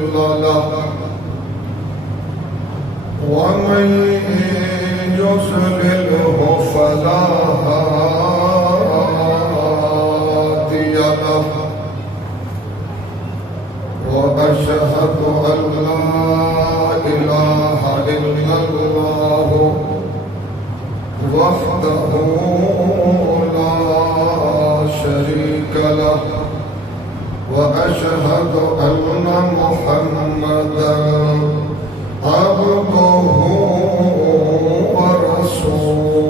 مضل له ومن يضلله فلا هادي له وأشهد أن لا إله إلا الله وحده لا شريك له وأشهد أن محمدا عبده ورسوله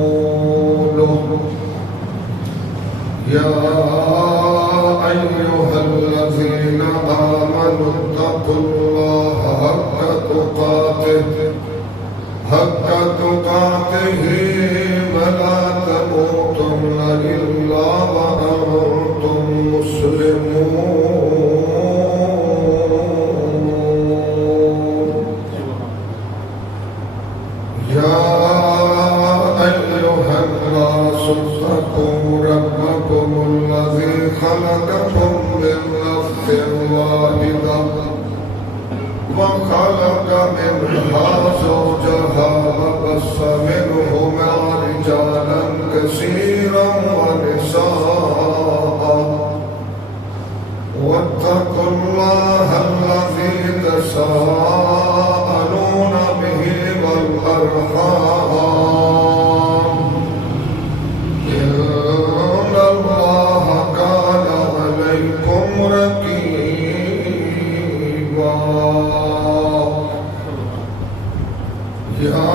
يا أيها الذين آمنوا اتقوا الله حق تقاته ولا تموتن إلا وأنتم مسلمون يا أيها الناس اتقوا ربكم الذي خلقكم من نفس واحدة وخلق منها زوجها وبث منهما رجالا كثيرا ونساء واتقوا الله الذي تساءلون به والأرحام إن الله كان عليكم رقيبا يا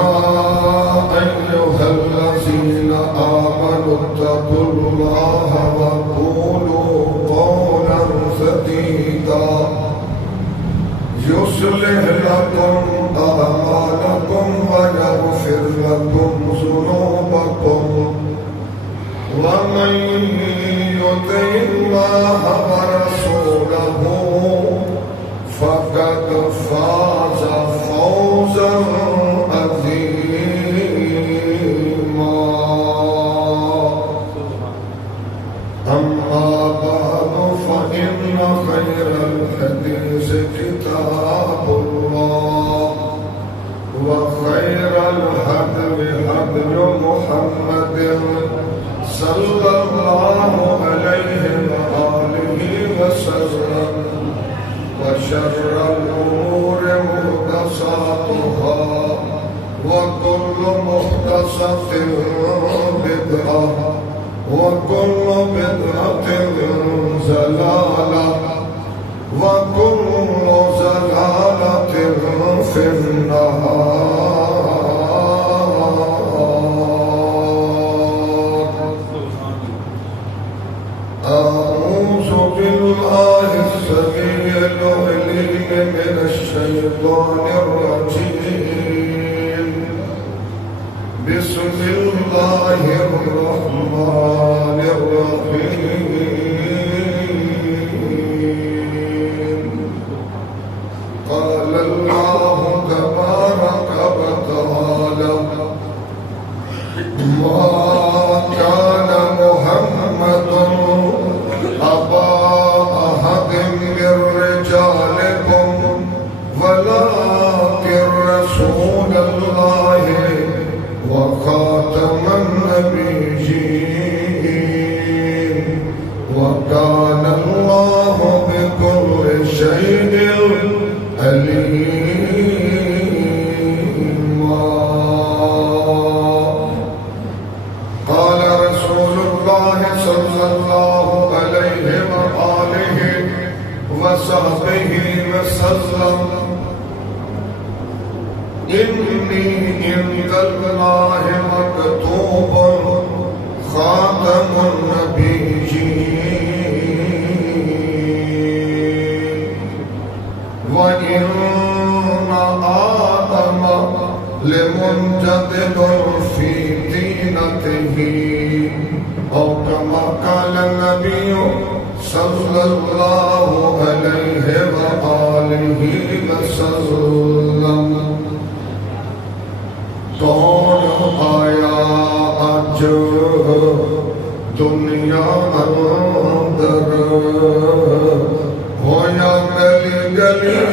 أيها الذين آمنوا اتقوا الله وقولوا قولا سديدا يصلح لكم أعمالكم ويغفر لكم ذنوبكم ومن يطع الله ورسوله فقد فاز فوزا عظيما أما بعد فإن خير الحديث كتاب الله وخير الهدي هدي محمد صلى الله عليه وآله وسلم وشر الأمور محدثاتها وكل محدثة بدعة وكل بدعة ضلالة وكل ضلالة في النار. أعوذ بالله السميع العليم من الشيطان الرجيم بسم الله الرحمن الرحيم قال الله تبارك وتعالى ما كان محمد أبا أحد من رجالكم ولكن رسول الله وخاتم النبيين وكان الله بكل شيء عليما. قال رسول الله صلى الله عليه وآله وصحبه وسلم إني عند الله مكتوب خاتم النبيين وإن آدم لمنجدل في دينته أو كما قال النبي صلى الله عليه وآله وسلم. کون آیا اج دنیا اندر ہویا گلی گلی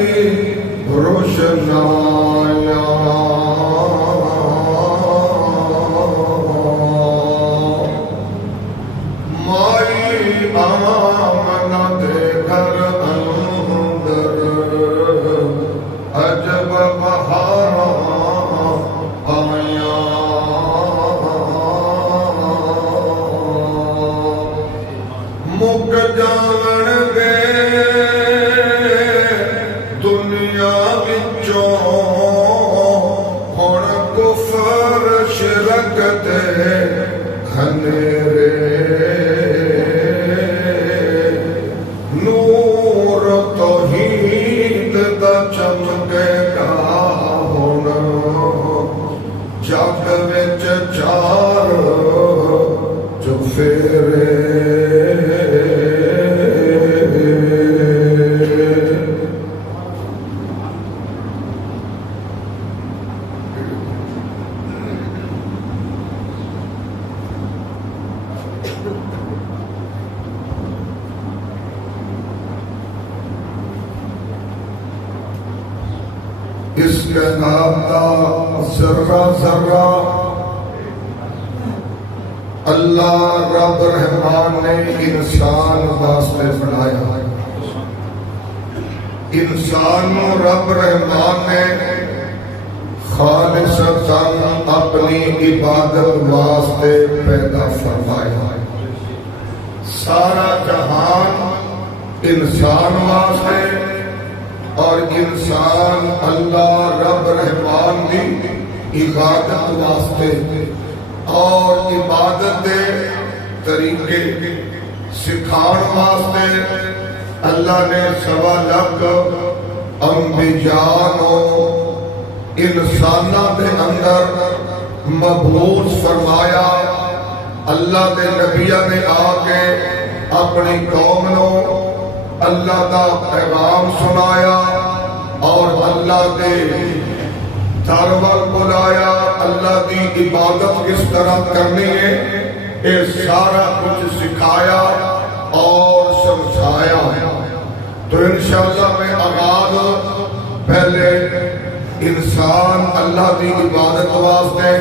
اس کائنات دا ذرہ ذرہ اللہ رب رحمان نے انسان واسطے بنایا. انسان کو رب رحمان نے خالصتاً اپنی عبادت واسطے پیدا فرمایا. سارا جہان انسان واسطے اور انسان اللہ رب رحمان کی عبادت واسطے اور عبادت دے طریقے سکھاؤ واسطے اللہ نے 1.25 لاکھ انبیاء نو انساناں دے اندر مبعوث فرمایا. اللہ دے نبیاں نے آ کے اپنی قوم نو اللہ دا پیغام سنایا اور اللہ دے در ول بلایا. اللہ دی عبادت کس طرح کرنی ہے یہ سارا کچھ سکھایا اور سمجھایا. تو انشاءاللہ میں آغاز پہلے انسان اللہ دی عبادت واسطے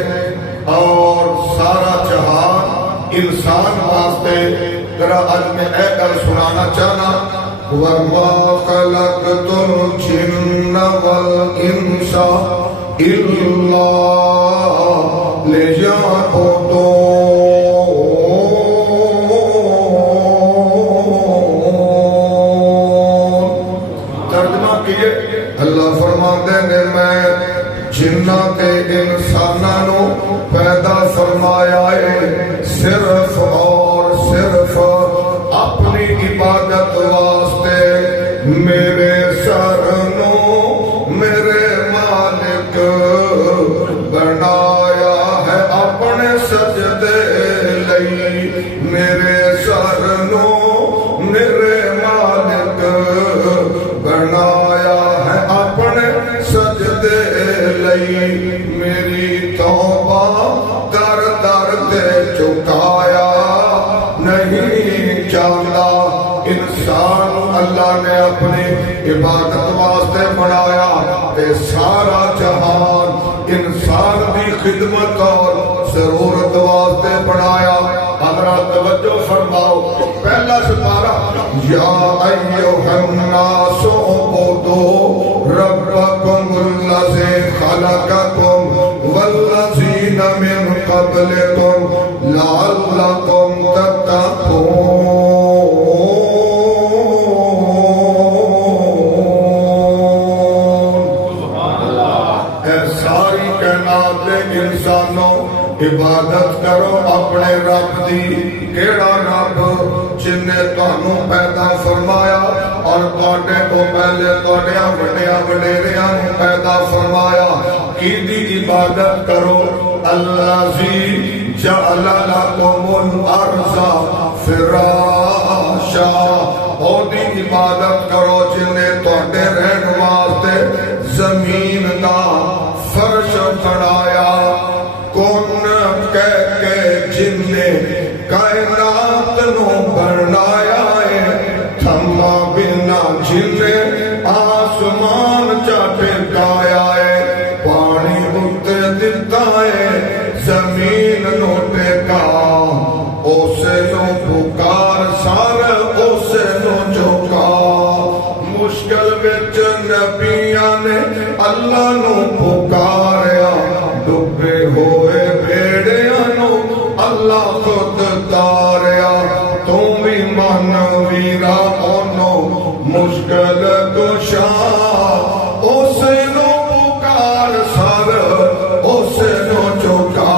اور سارا جہان انسان واسطے ذرا آج میں اے گل سنانا چاہنا. وَمَا خَلَقْتُ الْجِنَّ وَالْإِنسَ إِلَّا لِيَعْبُدُونِ. ترجمہ کیے اللہ فرماتے ہیں میں جنات انسانوں پیدا فرمایا ہے صرف اور صرف اپنی عبادت واسطے. میرے سر نو میرے مالک بنایا ہے اپنے سجدے لئی. میرے سر نو میرے مالک بنایا ہے اپنے سجدے لئی. میری توبہ در در دے چکایا نہیں چاہتا. انسان اللہ نے اپنی عبادت واسطے بنایا تے سارا جہان انسان دی خدمت اور ضرورت واسطے بنایا. حضرات توجہ فرماؤ پہلا سپارہ یا ایھا الناس اعبدوا ربکم الذی خلقکم والذین من قبلکم لعلکم تتقون. انسانوں عبادت کرو اپنے رب دی. کیڑا رب جن نے تانوں پیدا فرمایا اور تواڈے تو پہلے تواڈیاں وڈیاں وڈیریاں نوں پیدا فرمایا. کی دی عبادت کرو الذی جعل لکم الارض فراشا. او دی عبادت کرو جن نے تواڈے رہن واسطے زمین دا فرش بنایا. کون کہہ کے جن نے کائنات نو بنایا ہے تھما بنا جن نے آسمان وچ نبیاں نے اللہ نو پکاریا ڈبے ہوئے بیڑیاں نو اللہ خود تاریا تو بھی من ویرا اونو مشکل کشا اس نو پکار سر اس نو چکا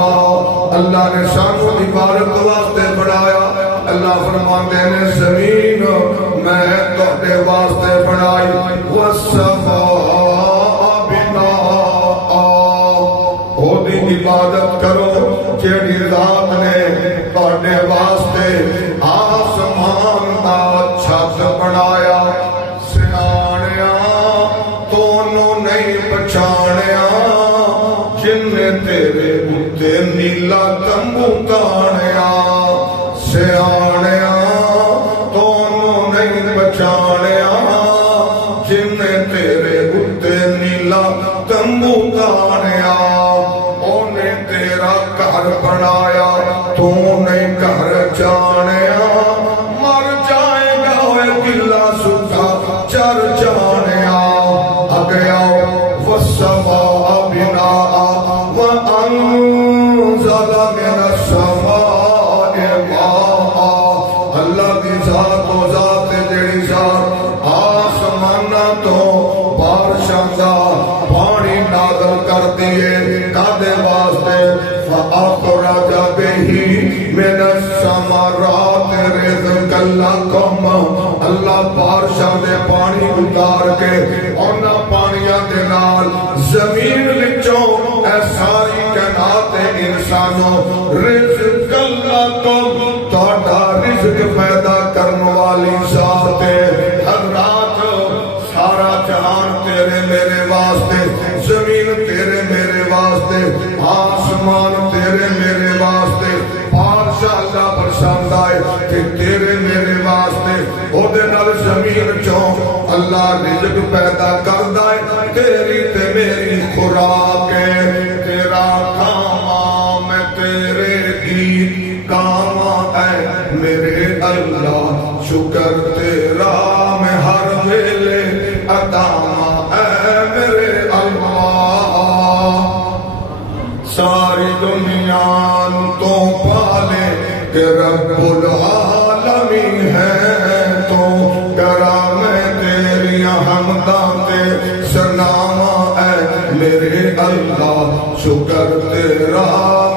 اللہ نے سانو عبادت واسطے بنایا اللہ فرماتے نے زمین میں تہاڈے واسطے بنائی والسماء بناء او دی عبادت کرو جیڑی ذات نے تہاڈے واسطے آسمان دا چھت بنایا سیاںیاں تونوں نہیں پہچانیا جن نے تیرے اُتے نیلا تمبو تانیا سیاںیاں تونوں نہیں پہچانیا جن نے تیرے اُتے نیلا تمبو تانیا اونے تیرا گھر بنایا تو نہیں گھر جانیا مر جائے گا ہوئے گلا سکا چر جانیا اگیا والسماء بناء وانزل من السماء ماء اللہ کی ذات و ذات جڑی ذات آسمانہ تو بارشاں دا پانی نازل کر دیے کادے واسطے فأخرج به من الثمرات رزقا لكم اللہ بارشاں دے پانی اتار کے انہاں پانیاں دے نال زمین وچوں اے ساری کائنات انسانوں رزقا لكم تہاڈا رزق پیدا کرن والی ذات حضرات سارا جہان تیرے میرے واسطے زمین تیرے میرے واسطے آسمان تیرے میرے واسطے بادشاہ اللہ پسند آئے کہ تیرے میرے واسطے او دے نال زمین چوں اللہ رزق پیدا کردا ہے تیری تے میری خوراک ہے تیرا کام میں تیرے گیت کام ہے میرے اللہ شکر تیرا میں ہر ویلے ادا ہے میرے اللہ ساری دنیا تو پالے کہ رب العالمین ہے تو کرام تیری حمداں تے سناواں اے میرے اللہ شکر تیرا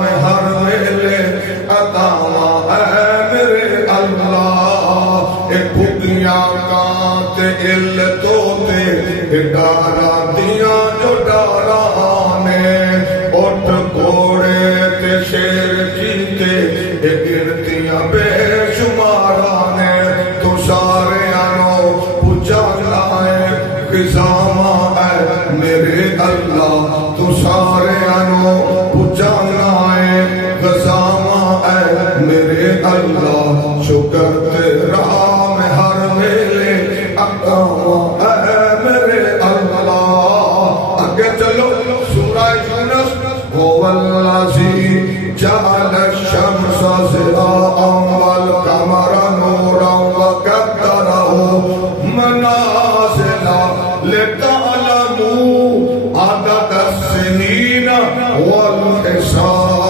میں ہر ویلے ادا ہے میرے اللہ اے بھگیاں کانت علتوں تے ڈارا دیاں جو ڈارانے اٹھ گھوڑے تے شیر جیتے اے گرتیاں بے شمارانے تو سارے آنو پجانا ہے خزامہ ہے میرے اللہ تو سارے آنو پجانا ہے خزامہ ہے میرے اللہ شکر تیرا میں ہر ویلے اقام ہے میرے اللہ آگے چلو سورہ یونس والذی جعل الشمس ضیاء والقمر نورا وقدرہ منازل لتعلموا عدد السنین والحساب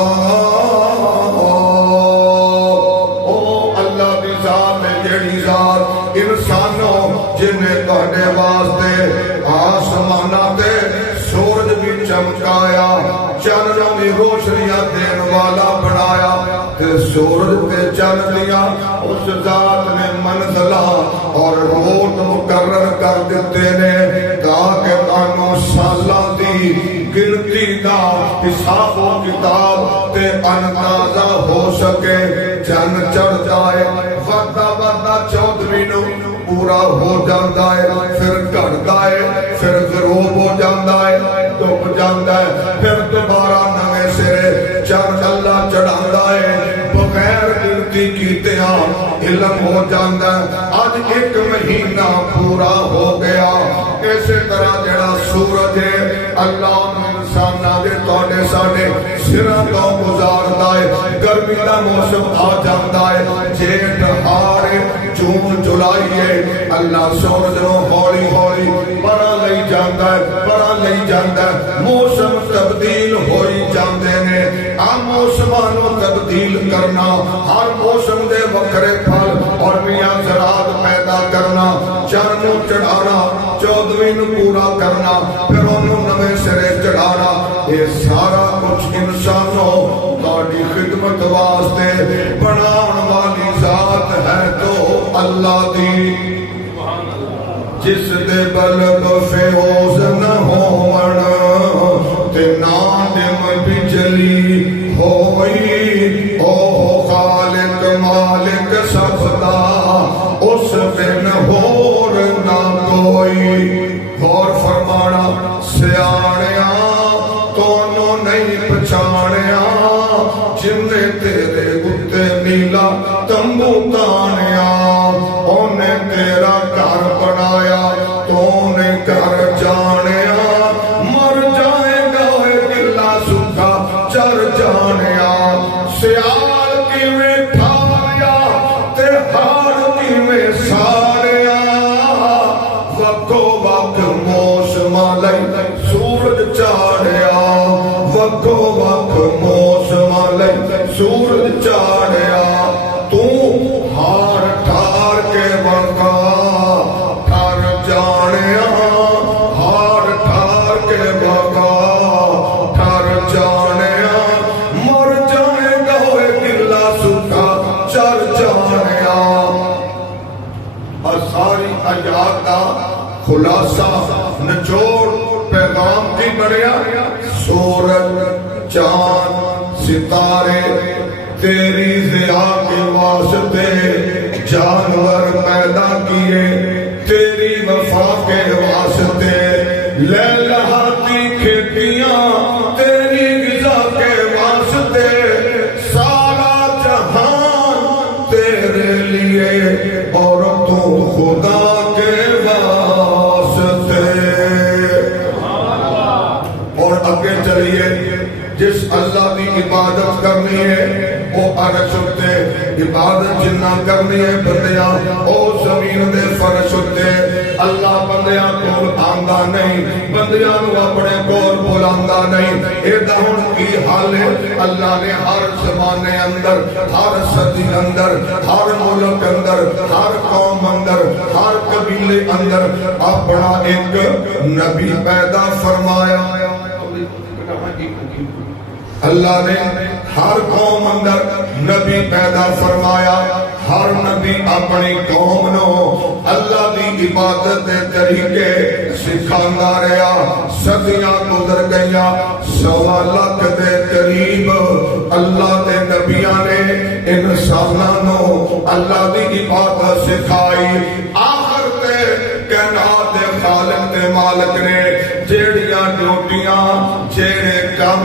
انسانوں جنہیں تہاڈے واسطے آسمانہ تے سورج بھی چمکایا چند بھی روشنیاں دین والا بنایا تے سورج تے چند دیا اس ذات نے منزلہ اور روٹ مقرر کر دیتے نے تاکہ تانوں سالاں دی گنتی دا حساب و کتاب تے اندازہ ہو سکے چند چڑھ جائے وقتا وقتا 14ویں نو پورا ہو جاندہ ہے پھر گھٹدا ہے پھر غروب ہو جاندہ ہے ڈوب جاندہ ہے پھر دوبارہ نویں سرے چند اللہ چڑھاندہ ہے بغیر گنتی کیتے علم ہو جاندہ ہے آج 1 مہینہ پورا ہو گیا اسی طرح جڑا سورج ہے اللہ انساناں دے تواڈے ساڈے سراں تو گزاردا ہے گرمی دا موسم آ جاندا ہے جیٹ ہاڑ جون جولائی ہے اللہ سورج نو ہولی ہولی پراں لئی جاندا ہے موسم تبدیل ہوئی جاندے نے آ موسماں نو تبدیل کرنا ہر موسم دے وکھرے پھل اور میاں زراعت پیدا کرنا چن نو چڑھانا 14ویں نو پورا کرنا پھر انہوں نویں سرے چڑھانا یہ سارا کچھ انسانوں تہاڈی خدمت واسطے بناون والی ذات ہے تو اللہ دی جس دے بلب فیوز نہ ہون تے نادم بجلی ہوئی او خالق مالک سب دا اس بن ہور نہ کوئی غور فرمانا سیاڑیاں تونوں نہیں پچھاڑیاں جن نے تیرے گتے نیلا تمبو تانیا انہیں تیرا گھر بنایا تو نے گھر جانیا مر جائے گا گلا سکھا چر جانیا سیال کی میں ٹھاریا تے ہار کی میں ساریا وقو وقت موسم لئی سورج چاڑیا وقو وقت موسم لئی سورج چاڑیا تو ہار ٹھار کے وقا ٹھار جانیا ہار ٹھار کے وقا ٹھار جانیا مر جانے گا گلا سکھا چر جانیا اور ساری آیات کا خلاصہ نچوڑ پیغام کی بڑھیا سورج چاند ستارے تیری ضیا کے واسطے جانور پیدا کیے تیری وفا کے واسطے لہلہاتی کھیتیاں تیری غذا کے واسطے سارا جہان تیرے لیے اور تو خدا کے واسطے اور آگے چلیے جس اللہ کی عبادت کرنی ہے وہ عرش اتے عبادت جنہ کرنی ہے بندیاں او زمین دے فرش اتے اللہ بندیاں کول آندا نہیں بندیاں نو اپنے کول بلاندا نہیں اے دہن کی حال ہے اللہ نے ہر زمانے اندر ہر صدی اندر ہر ملک اندر ہر قوم اندر ہر قبیلے اندر اپنا ایک نبی پیدا فرمایا اللہ نے ہر قوم اندر نبی پیدا فرمایا ہر نبی اپنی قوم نو اللہ دی عبادت دے طریقے سکھاندا رہیا صدیاں گزر گئیاں 1.25 لاکھ دے قریب اللہ دے نبیاں نے انساناں نو اللہ دی عبادت سکھائی آخر تے کائنات دے خالق تے مالک نے جیڑیاں ڈیوٹیاں جیڑے کم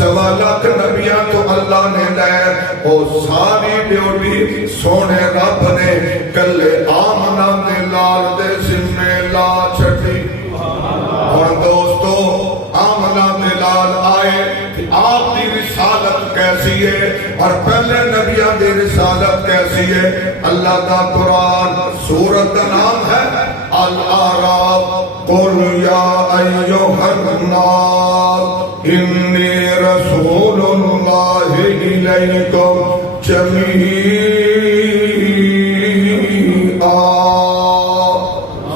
1.25 لاکھ نبیاں تو اللہ نے لے وہ ساری ڈیوٹی سونے رب نے کلے آمنہ دے لال دے ذمے لا چھٹی اور دوستو آمنہ دے لال آئے آپ دی رسالت کیسی ہے اور پہلے نبیان دی رسالت کیسی ہے اللہ کا قرآن سورت کا نام ہے الاعراف قل یا ایوہ الناس انی رسول اللہ الیکم جمیعا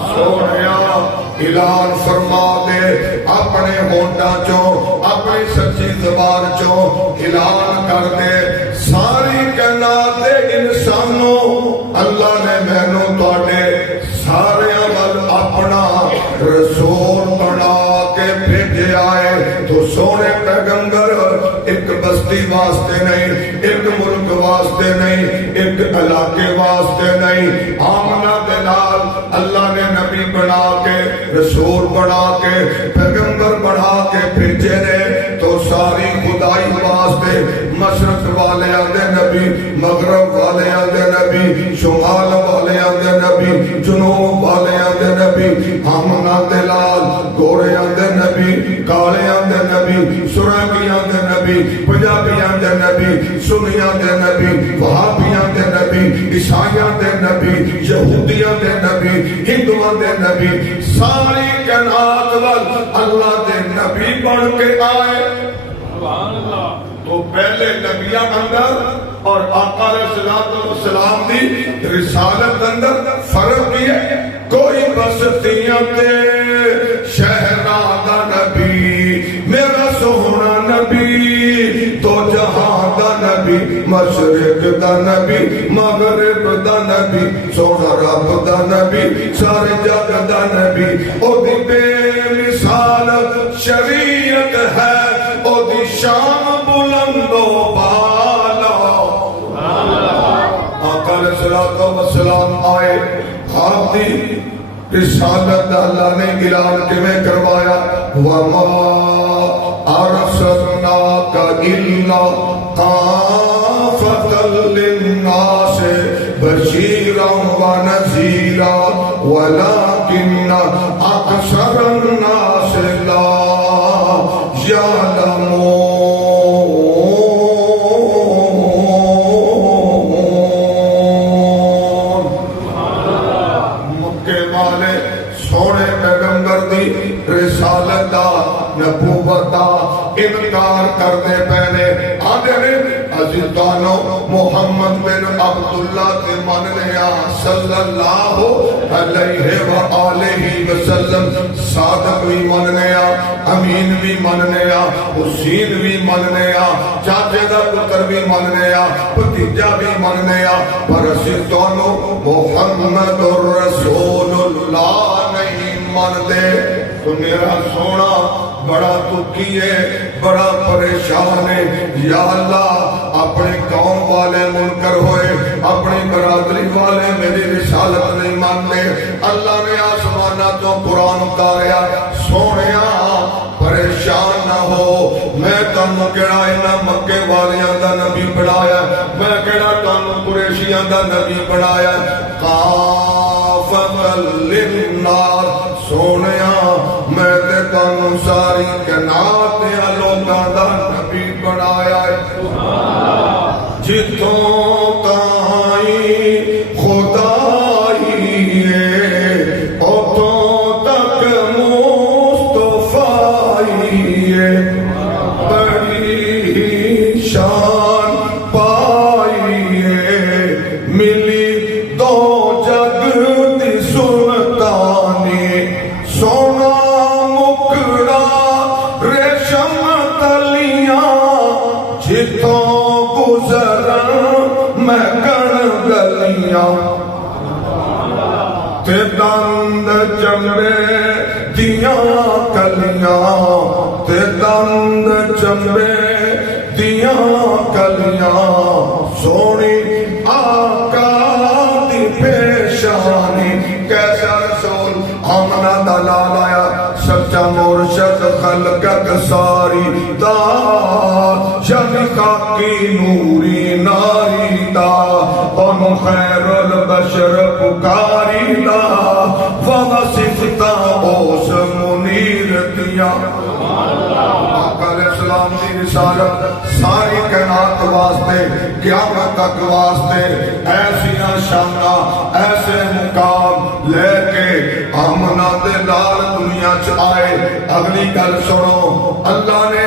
سونیا اعلان فرما دے اپنے ہونٹاں چوں اپنی سچی زبان چوں اعلان کر دے ساری کائنات دے انسانوں اللہ نے مینوں تواڈے سارے ول اپنا رسول بنا کے بھیجا ہے تو سونے پیغمبر ایک بستی واسطے نہیں ایک ملک واسطے نہیں ایک علاقے واسطے نہیں آمنہ دلال اللہ نے نبی بنا کے رسول بنا کے پیغمبر بنا کے بھیجے نے تو ساری خدائی واسطے مشرق والے آدھے نبی مغرب والے آدھے نبی شمال والے آدھے نبی جنوب والے آدھے نبی آمنہ گوریاں دے نبی، کالیاں دے نبی، سرنگیاں دے نبی، پنجابیاں دے نبی، سنیاں دے نبی، وہابیاں دے نبی، عیسائیاں دے نبی، یہودیاں دے نبی، ہندوؤں دے نبی، ساری کائنات وال اللہ دے نبی بن کے آئے. سبحان اللہ. تو پہلے نبیاں اندر اور آقا علیہ السلام دی رسالت اندر فرق کی ہے. کوئی بستیاں تے شہراں دا نبی میرا سونا نبی، تو جہاں دا نبی، مشرق دا نبی، مغرب دا نبی، سونا رب دا نبی، سارے جگ دا نبی. او دی بے مثال شریعت ہے، او دی شان بلند و بالا. آقا علیہ السلام آئے، آپ دی رسالت اللہ نے اعلان کیویں کروایا؟ وَمَا أَرْسَلْنَاكَ إِلَّا كَافَّةً لِلنَّاسِ بَشِيرًا وَنَذِيرًا وَلَكِنَّ أَكْثَرَ النَّاسِ لَا يَعْلَمُونَ. رسالت دا نبوت دا انکار کرنے پہنے آدھے نے عزیزانو محمد بن عبداللہ کے مننے صلی اللہ علیہ وآلہ وسلم صادق بھی مننے امین بھی مننے حسین بھی مننے چاچے دا پتر بھی مننے بھتیجا بھی مننے پر عزیزانو محمد رسول اللہ نہیں من دے. تو میرا سونا بڑا دکھی ہے، بڑا پریشان ہے. یا اللہ اپنی قوم والے منکر ہوئے، اپنی برادری والے میری رسالت نہیں مانتے. اللہ نے آسمانہ تو قرآن اتاریا. سونیا پریشان نہ ہو، میں تانوں کہڑا انہاں مکے والیاں دا نبی بنایا، میں کہڑا تانوں قریشیاں دا نبی بنایا. کافۃ للناس سونیا میں تے تانوں ساری کائنات دے لوکاں دا نبی بنایا ہے. جتوں تائیں خدائی ہے اتوں تک مصطفیٰ ہے. بڑی شان پائی ہے ملی دو جگ دی سلطانی. سونا مکڑا ریشم تلیاں جتوں گزرن مہکن گلیاں. تے دند چمبے دیاں کلیاں، تے دند چمبے دیاں کلیاں. سونی آقا دی پیشانی. کیسا رسول آمنہ دا لال آیا، سچا مرشد خلقت ساری دا، جن خاکی نوری ناری دا، ان خیر البشر پکاری دا، وصفتا اوس منیر دیا. آقا علیہ السلام دی رسالت ساری کائنات واسطے قیامت تک واسطے ایسیاں شانہ ایسے مقام لے کے آمنہ دے لال دنیا چ آئے. اگلی گل سنو، اللہ نے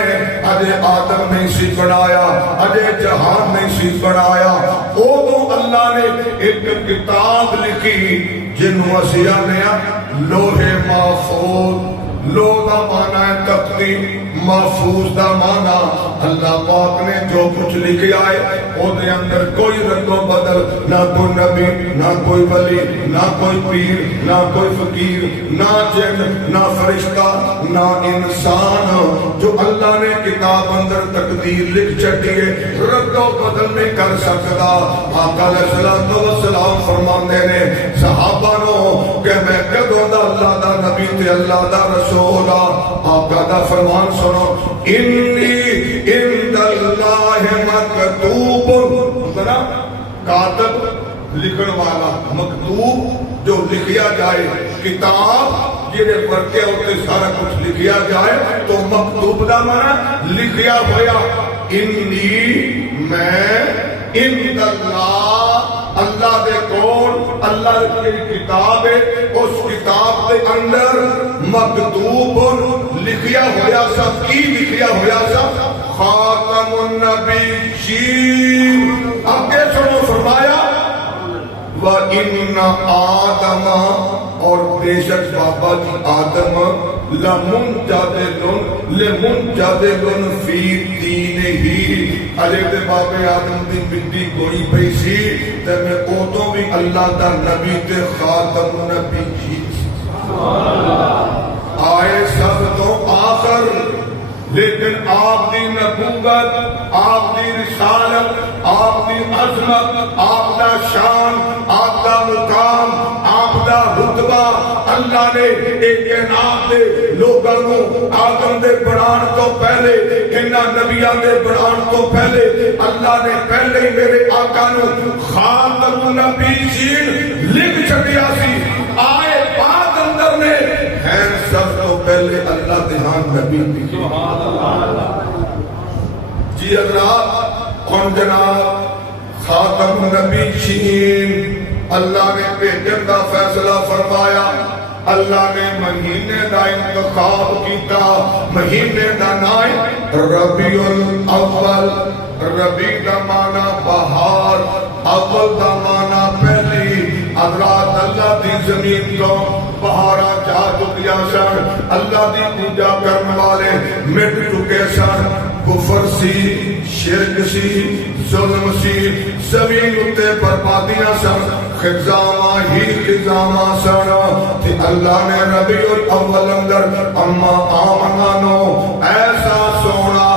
اجے آدم نہیں سی بنایا، اجے جہان نہیں سی بنایا. اوہ اللہ نے ایک کتاب لکھی جنہوں اسی آنے لوح محفوظ. لوح دا معنی ہے تختی، محفوظ دا معنی اللہ پاک نے جو کچھ لکھا ہے او دے اندر کوئی رد و بدل، نہ کوئی نبی، نہ کوئی ولی، نہ کوئی پیر، نہ کوئی فقیر، نہ جن، نہ فرشتہ، نہ انسان. جو اللہ نے کتاب اندر تقدیر لکھ چکی ہے رد و بدل نہیں کر سکتا. آقا علیہ السلام فرماندے نے صحابہ نو کہ میں کدوں دا اللہ دا نبی تے اللہ دا رسول. آقا دا فرمان سنو، انی عند اللہ مکتوب. ذرا کاتب لکھن والا، مکتوب جو لکھیا جائے کتاب جہے ورکے ہوتے سارا کچھ لکھیا جائے تو مکتوب دا مانا لکھیا ہویا انی میں ان اللہ اللہ دے کول اللہ کی کتاب ہے اس کتاب دے اندر مکتوب لکھیا ہویا سب کی لکھیا ہویا سب خاتم النبیین آگے سنو فرمایا وَإِنَّ آدَمَ اور بے شک بابا جی آدم لَمُنْجَدِلٌ فِي دِينِهِ علی دے بابے آدم دی مٹی گوئی پئی سی تے میں اوتوں بھی اللہ دا نبی تے خاتم نبی جی آئے سب تو آخر لیکن آپ دی نبوت آپ دی رسالت آپ دی عظمت آپ دا شان آپ دا مقام آپ دا رتبہ اللہ نے ایک کائنات دے لوگاں کو آدم دے بڑھان تو پہلے انہاں نبیاں دے بڑھان تو پہلے اللہ نے پہلے ہی میرے آقا نو خاتم النبیین لکھ چھڈیا سی آئے بات اندر نے ہے سب تو پہلے اللہ دہان نبی بھی جی حضرات اور جناب خاتم نبی شین اللہ نے بھیجن کا فیصلہ فرمایا اللہ نے مہینے دا انتخاب کیتا مہینے دا نام ربیع الاول ربیع دا معنی بہار اول دا معنی پہلی حضرات اللہ دی زمین کو بہارا جا چکیا سن اللہ دی پوجا کرنے والے مٹ چکے سن کفر سی شرک سی ظلم سی زمین اتے بربادیاں سن خزامہ ہی خزامہ سن تے اللہ نے ربیع الاول اندر اما آمنانو ایسا سونا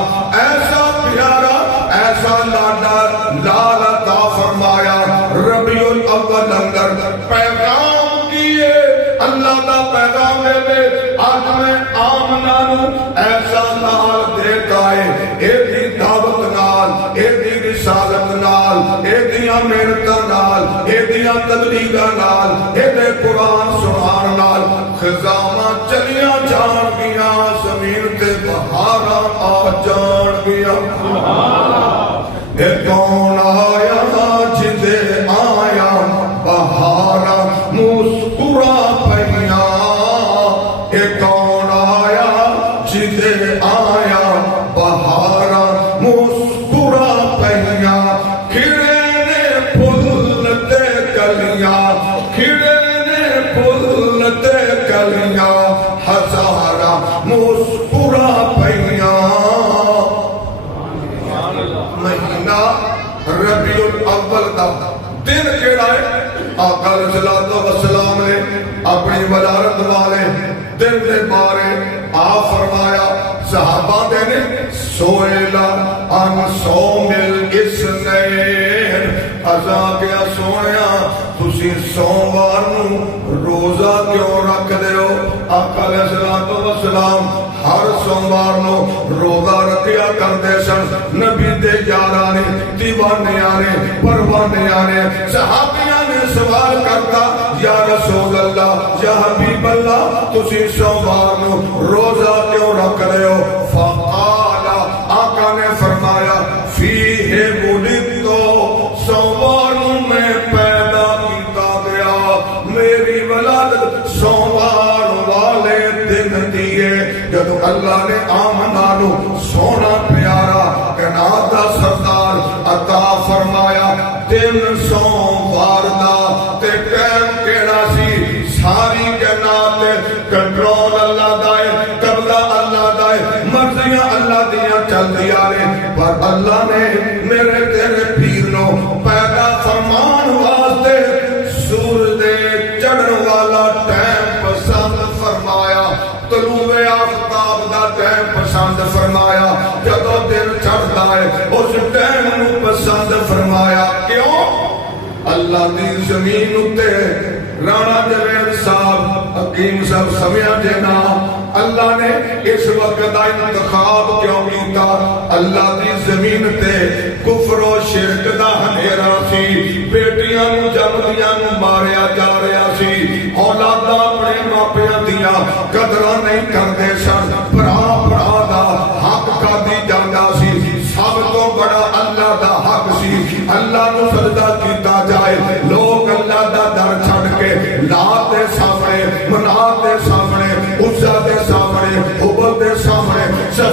ایسا پیارا ایسا لال عطا فرمایا ربیع الاول اندر پیغام کیے اللہ دا پیغام دے آج میں آمنانو ایسا لال دیتا ہے اے دی دعوت نال اے دی رسالت نال اے دیا محنت نال اے دیا تبلیغ نال اے دے قرآن سنان نال خزامہ چلیاں جان گیا زمین تے بہارا آ جان گیا اے کون آیا جدے آیا بہارا مسکرا پہیا اے کون آیا جدے آیا بہارا مسکرا پہیا کھڑے نے پھول تے کلیاں کھڑے نے پھول تے کلیاں ہزارہ مسکرا پہیا مہینہ ربیع الاول دا دن کیڑا ہے آقا علیہ السلام نے اپنی ولادت والے دن دے بارے آپ فرمایا صحابہ نے سوئلہ ان سوم الاثنین ازا کیا سونیا تسی سوموار نو روزہ کیوں رکھ دے ہو آقا علیہ السلام ہر سوموار نو روزہ رکھیا کرتے سن نبی دے یارانے دیوانے آنے پروانے آنے صحابیاں نے سوال کرتا یا رسول اللہ یا حبیب اللہ تسی سوموار نو روزہ کیوں رکھ رہے ہو فقال آقا نے فرمایا فیہ ولدتو سوموار نو میں پیدا کیتا گیا میری ولادت سوموار والے دن دیئے جب اللہ نے آمنہ نو سونا پیارا کائنات دا سردار عطا فرمایا دن سوموار دا تے ٹائم کیڑا سی ساری کائنات کنٹرول اللہ دائے قبضہ اللہ دائے مرضیاں اللہ دیاں چل دیا رہے پر اللہ نے میرے تیرے پیر نو پیدا فرمان واسطے سورج دے چڑھن والا ٹائم پسند فرمایا طلوع آفتاب دا ٹائم پسند فرمایا جدو دن چڑھتا ہے اس ٹائم نو پسند فرمایا کیوں اللہ دی زمین اتے رانا جوید صاحب حکیم صاحب سمیا جنا اللہ نے اس وقت دا انتخاب کیوں کیتا اللہ دی زمین تے کفر و شرک دا ہنیرا سی بیٹیاں نو جمدیاں نو ماریا جا رہا سی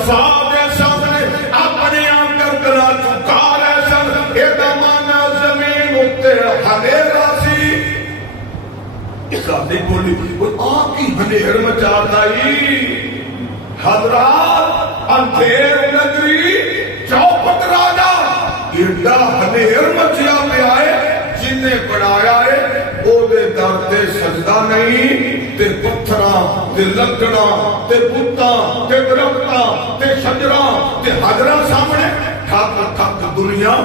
مصطفیٰ دے سامنے اپنے گردنا چکا رہے سن اے دمانا زمین اتے ہنیرا سی سادی بولی آن کی ہنیر مچا دائی حضرات اندھیر نگری چوپٹ راجہ ایڈا ہنیر مچیا پہ آئے جنہیں بڑھایا ہے او دے در تے سجدہ نہیں تے پتھراں تے لکڑاں تے بتاں تے درختاں تے شجراں تے حجراں سامنے تھک تھک دنیا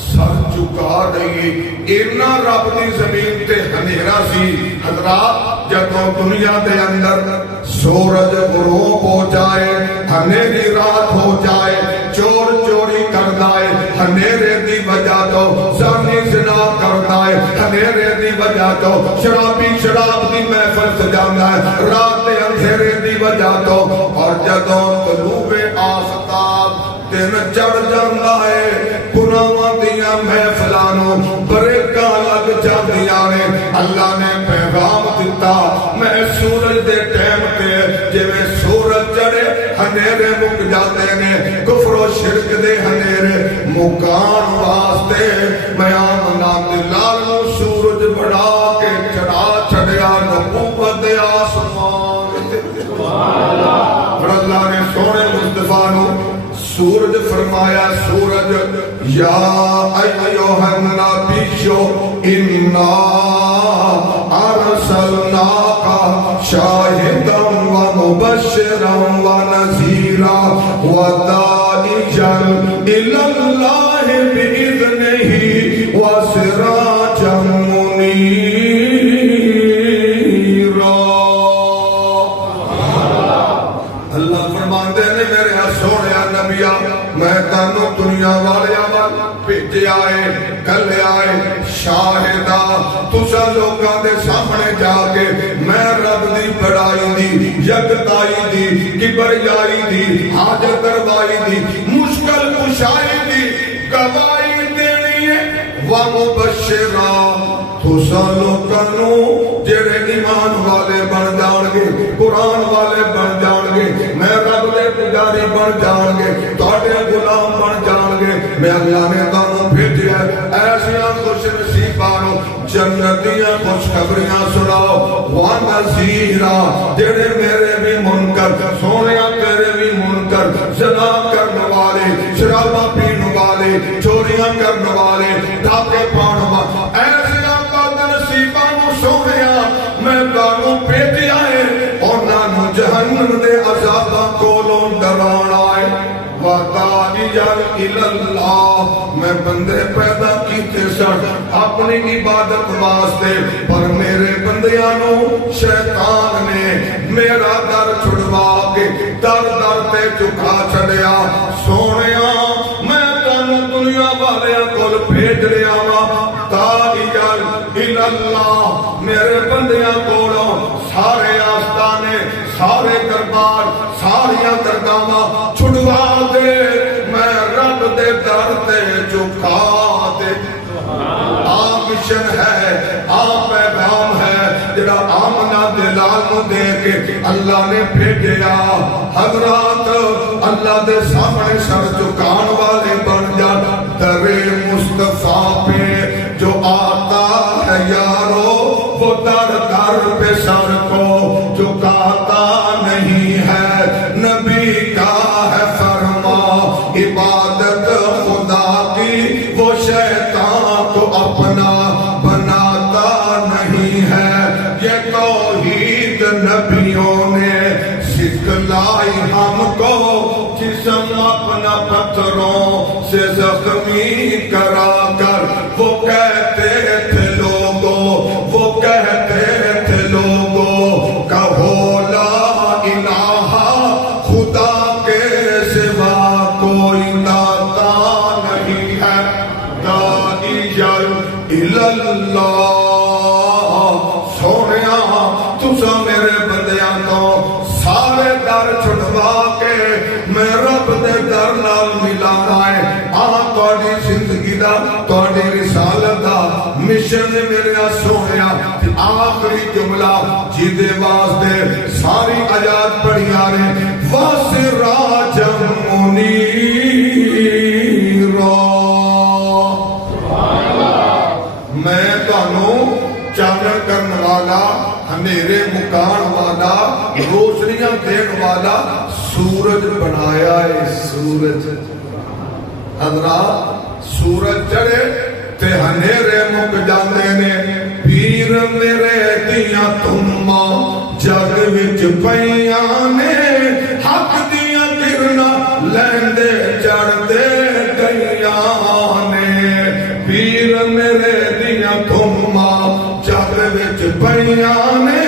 سر چکا رہی اینا رب دی زمین تے ہنیرا سی حضرات جدوں دنیا دے اندر سورج غروب ہو جائے ہنیری رات ہو جائے چور چوری کردائے ہنیرے دی وجہ تو زانی زنا کردائے ہنیرے دی وجہ تو شرابی شراب دی محفل سجانا ہے رات دے اندھیرے دی وجہ تو اور جدوں طلوع آفتاب دن چڑھ جاندہ ہے گناہاں دیاں محفلانوں بریکاں لگ جاندیاں نے اللہ نے پیغام دیتا میں سورج دے ٹائم تے جویں سورج چڑھے ہنیرے مک جاتے نے کفر و شرک دے ہنیرے مکان واسطے میں آمنا دلال نو سورج بڑھا کے چڑھا چھڑیا نبوت آسمان اور اللہ نے سونے مصطفیٰ نو سورج فرمایا سورج یا ایوہ النبی انا ارسلناک شاہدا و مبشرا و نذیرا و داعیا الی اللہ بإذنہ و سراجا منیرا اللہ فرماندے نے میرے سونے نبیا میں تانوں دنیا والے آوال بھیجے آئے کل آئے شاہدہ تسا لوگاں دے سامنے جا کے میں رب دی بڑائی دی یکتائی دی کبریائی دی حاجت روائی دی مشکل کشائی دی گواہی دینی ہے وَمُبَشِّرًا تسا لوگاں جڑے ایمان والے بن جان گے قرآن والے بن جان گے میں رب دے پجاری بن جان گے تواڈے غلام بن جان گے میں اللہ نے تانوں بھیجیا ایسیاں خوش نصیبانوں جنتیاں خوشخبریاں سناؤ وَنَذِيرًا جڑے میرے بھی منکر سونیا تیرے بھی منکر زنا کرنے والے شراباں پینے والے چوریاں کرنے والے ڈاکے پانے والے ایسیاں نصیبانوں سونیا میں تانوں بھیجیا ہے انہاں نوں جہنم دے عذاباں کولوں ڈرانا ہے وَدَاعِيًا إِلَى اللَّهِ میں بندے پیدا کیتے سن اپنی عبادت واسطے پر میرے بندیاں شیطان نے میرا در چھڑوا کے در در تے چکا چھڑیا سونیا میں تانوں دنیا والیاں کول بھیج رہا وا داعِيًا إِلَى اللَّهِ میرے بندیاں کولوں سارے آستانے سارے دربار ساریاں درگاہاں چھڑوا دے میں رب دے در تے چکا دے مشن ہے پیغام ہے جڑا آمنہ دلال نو دے کے اللہ نے بھیجیا حضرات اللہ دے سامنے سر چکان والے بن جان در مصطفیٰ پہ جو آتا ہے یارو وہ در در پہ سر کو چکاتا نہیں ہے نبی کا ہے فرما عبادت خدا کی وہ شیطان کو اپنا بناتا نہیں ہے یہ توحید نبیوں نے سکھلائی ہم کو جسم اپنا پتھروں سے زخمی کرا کر وہ کہتے تھے لوگوں کہو لا الہ خدا کے سوا کوئی داتا نہیں ہے داعِيًا إِلَى اللَّهِ سونیا تسا میرے بندیاں تو سارے در چھڑوا کے میں رب دے در نال ملانا ہے تواڈی زندگی دا تواڈی رسالت دا مشن میرے سونیا آخری جملہ جیدے واسطے ساری آیات پڑھیاں نے واسراجا دین والا سورج بنایا ہے سورج حضرات سورج چڑھے تے ہنیرے مک جاندے نے پیر میرے دیاں تما جگ وچ پیاں نے حق دیاں کرنا لیندے چڑھدے گئیاں نے پیر میرے دیاں تما جگ وچ پیاں نے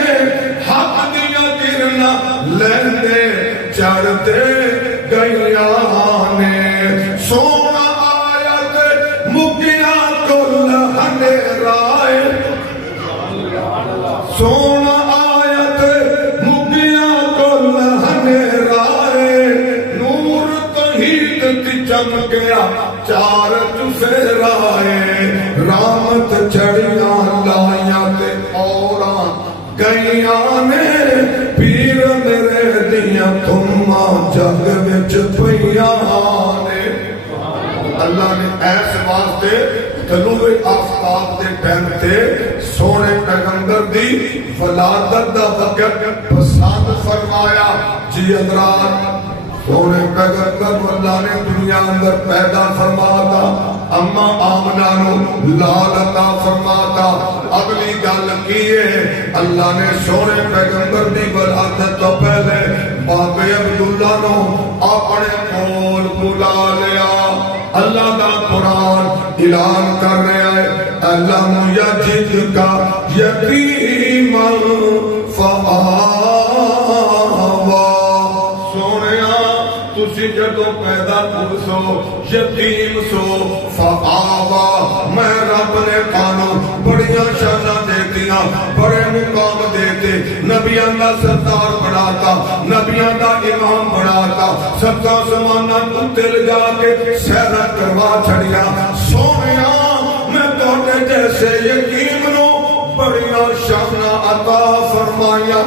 حق دیاں کرنا لیندے چڑھدے گئیاں نے سونا آیت مکیا کل ہنیرائے سونا آیت مکیا کل ہنیرائے نور توحید تی چمکیا چار چفیرائے رحمت چڑیاں لائیاں تے اوراں گئیاں نے پیر میرے دیاں تھما جگ وچ پیاں نے اللہ نے ایس واسطے طلوع آفتاب دے ٹائم تے سونے پیغمبر دی ولادت دا وقت پسند فرمایا جی حضرات سونے پیغمبر اللہ نے دنیا اندر پیدا فرماتا اما آمنہ نو لال عطا فرماتا اگلی گل کیے اللہ نے سونے پیغمبر دی ولادت تو پہلے بابے عبداللہ نو اپنے کول بلا لیا اللہ دا قرآن اعلان کر رہا ہے اللہ یجد کا یتیما فآوا سونیا تسی جدو پیدا سو یتیم سو فآوا میں رب نے کانو بڑیاں شانہ دیتیاں بڑے مقام دیتے نبیاں دا سردار بڑھاتا نبیاں دا امام بڑھاتا سبتا زمانہ تل جا کے سیرہ کروا چھڑیا سونیا میں توڑے جیسے یتیم نو بڑیاں شانہ عطا فرمایا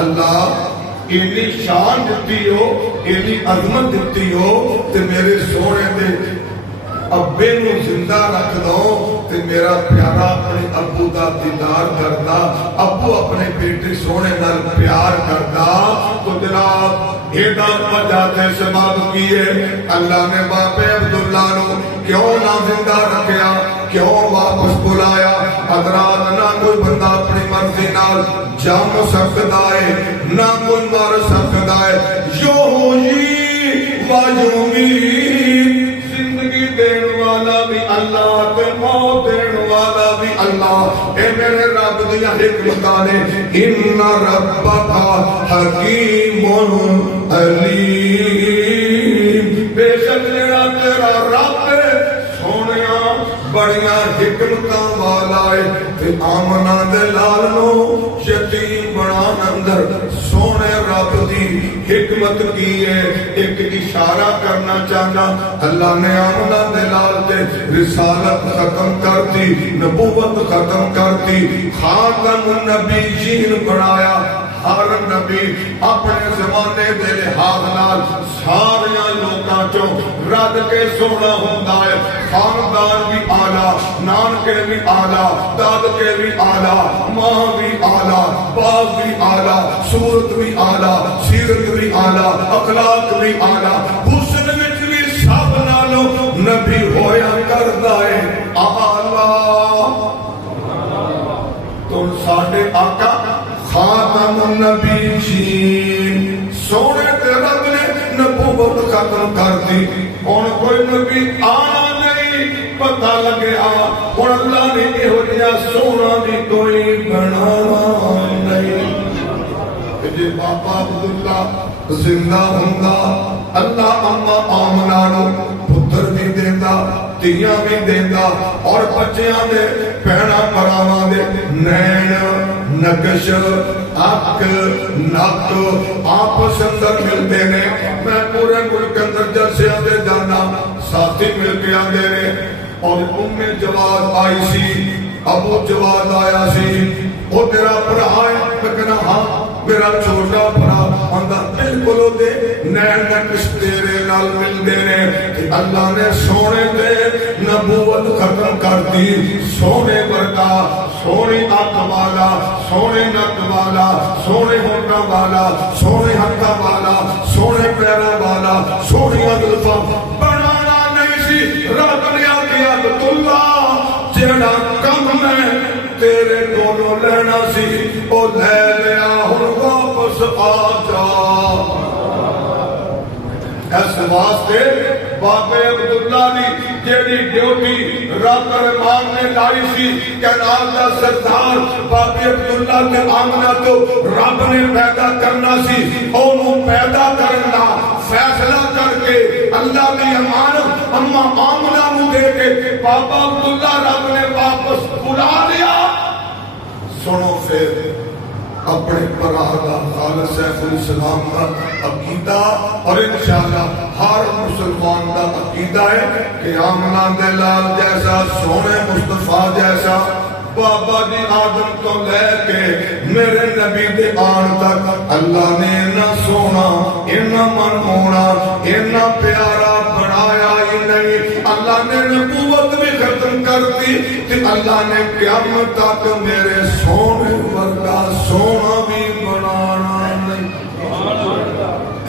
اللہ اینی شان دیتی ہو اینی عظمت دیتی ہو تے میرے سونے دے ابے نو زندہ رکھ دو تے میرا پیارا اپنے ابو دا دیدار کردا ابو اپنے بیٹے سونے نال پیار کردا تو جناب ایڈا وجہ سبب کیے اللہ نے باپے عبداللہ نو کیوں نہ زندہ رکھیا کیوں واپس بلایا حضرات نہ کوئی بندہ اپنی مرضی نال جام سکتا ہے نہ کوئی مر سکتا ہے یوہی واجومی زندگی دین والا بھی اللہ تے موت دین والا بھی اللہ اے میرے رب دیا حکمتاں نے ان ربک حکیم علیم بے شک جڑا تیرا رب سونیا بڑیاں حکمتاں والا ہے تے آمنہ دے لال نو یتیم بنان اندر سونے رب دی حکمت کی ہے ایک اشارہ کرنا چاہنا اللہ نے آمنہ دے لال تے رسالت ختم کر دی نبوت ختم کر دی خاتم النبیین بنایا ہر نبی اپنے زمانے دے لحاظ نال ساریاں لوکاں چوں رد کے سونا ہوندا ہے خاندان بھی آلہ نانکے بھی آلہ دادکے بھی آلہ ماں بھی آلہ باپ بھی آلہ صورت بھی آلہ سیرت بھی آلہ اخلاق بھی آلہ حسن وچ بھی سب نالوں نبی ہویا کردا ہے آلہ تو ساڈے آقا خاتم النبیین سونے تے رب نے نبوت ختم کر دی ہن کوئی نبی آنا نہیں پتہ لگیا ہن اللہ نے ایہو جہا سونا بھی کوئی بنانا نہیں جی بابا عبداللہ زندہ ہوندا اللہ اما آمنہ نو پتر بھی دیندا تیاں بھی دیندا اور بچیاں دے پہنا پراواں دے نین نقش اک نک آپس اندر ملتے نے میں پورے ملک اندر جلسیاں دے جانا ساتھی مل کے آندے نے اور جواد آئی سی ابو جواد آیا سی وہ تیرا بھرا ہے میں کہنا ہاں میرا چھوٹا بھرا آندا بالکل دے نین نقش تیرے نال ملدے نے اللہ نے سونے دے نبوت ختم کر دی. سونے ورگا سونی اکھ والا سونے نک والا سونے ہونٹاں والا سونے ہتھاں والا سونے پیراں والا سونی زلفاں بنانا نہیں سی. رب نے آکھیا عبداللہ جیڑا کم میں تیرے کولوں لینا سی او لے لیا ہن واپس آ جا. اس واسطے بابے عبداللہ دی جیڑی ڈیوٹی رب رحمان نے لائی سی کائنات دا سردار بابے عبداللہ کے آمنہ تو رب نے پیدا کرنا سی. اونوں پیدا کرنا فیصلہ کر کے اللہ کی امانت اما آمنہ نو دے کے بابا عبداللہ رب نے واپس بلا لیا. سنو پھر اپنے پراہ دا خالد سیف الاسلام کا عقیدہ اور انشاءاللہ ہر مسلمان دا عقیدہ ہے کہ آمنہ دلال جیسا سونے مصطفیٰ جیسا بابا جی آدم تو لے کے میرے نبی دے آن تک اللہ نے نہ سونا انہ منمونا انہ پیارا بنایا ہی نہیں. اللہ نے نبوت بھی ختم کر دی کہ اللہ نے قیامت تک میرے سونے ورگا سونا بھی بنانا نہیں.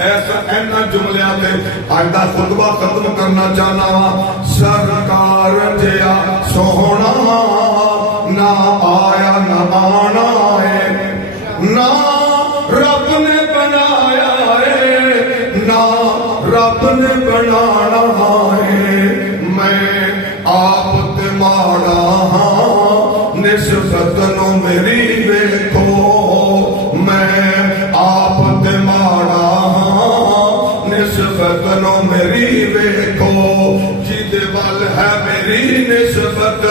ایسا اینا جملیاں تھے آئندہ خطبہ ختم کرنا چاہنا ہوا. سرکار جیا سونا نہ آیا نہ آنا ہے نہ رب نے بنایا ہے نہ رب نے بنانا ہے. میں آپ تے ماڑا ہاں نسبت نو میری ویکھو. میں آپ تے ماڑا ہاں نسبت نو میری ویکھو. جیدے وال ہے میری نسبت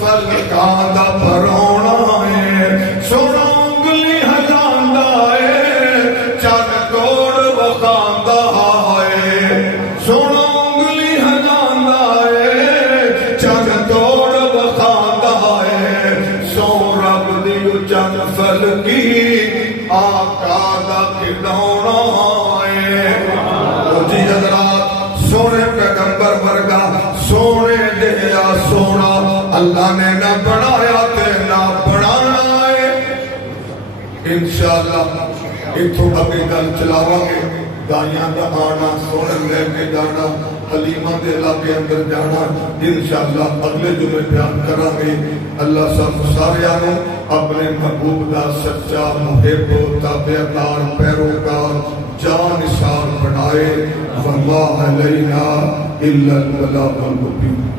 فلکاں دا پرونا ہے. سونا انگلی ہلاندا ہے چن توڑ وکھاندا ہے. سونا انگلی ہلاندا ہے چن توڑ وکھاندا ہے. سو رب دی چن فلکی آقا دا کھڈونا ہے. جی حضرات سونے پیغمبر ورگا سونے جہیا سونا اللہ نے نہ بنایا تے نہ بنانا ہے. انشاءاللہ اتھوں ابھی گل چلاواں گے. دائیاں دا آنا سونے لے کے جانا حلیمہ دے علاقے اندر جانا انشاءاللہ اگلے جمعے بیان کریں گے. اللہ سب سارے آنوں اپنے محبوب دا سچا محب تابعدار پیروکار جان نثار بنائے. وما علینا الا البلاغ المبین.